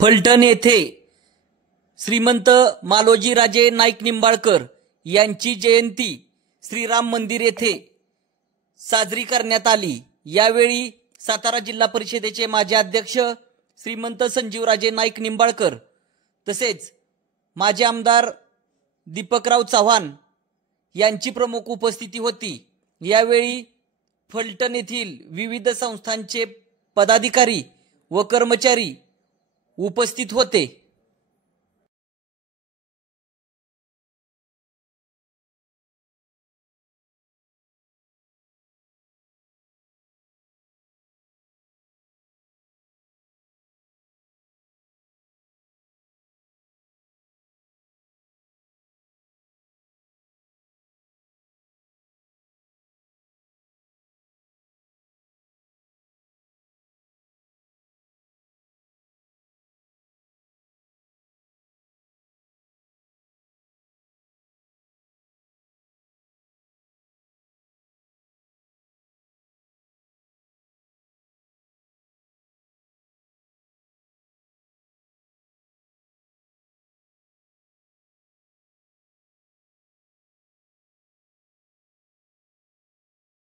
फलटण येथे श्रीमंत मालोजीराजे नाईक निंबाळकर यांची जयंती श्रीराम मंदिर येथे साजरी करण्यात आली। यावेळी सातारा जिल्हा परिषदेचे माजी अध्यक्ष श्रीमंत संजीवराजे नाईक निंबाळकर तसेच माजी आमदार दीपकराव चव्हाण यांची प्रमुख उपस्थिती होती। यावेळी फलटण येथील विविध संस्थांचे पदाधिकारी व कर्मचारी उपस्थित होते।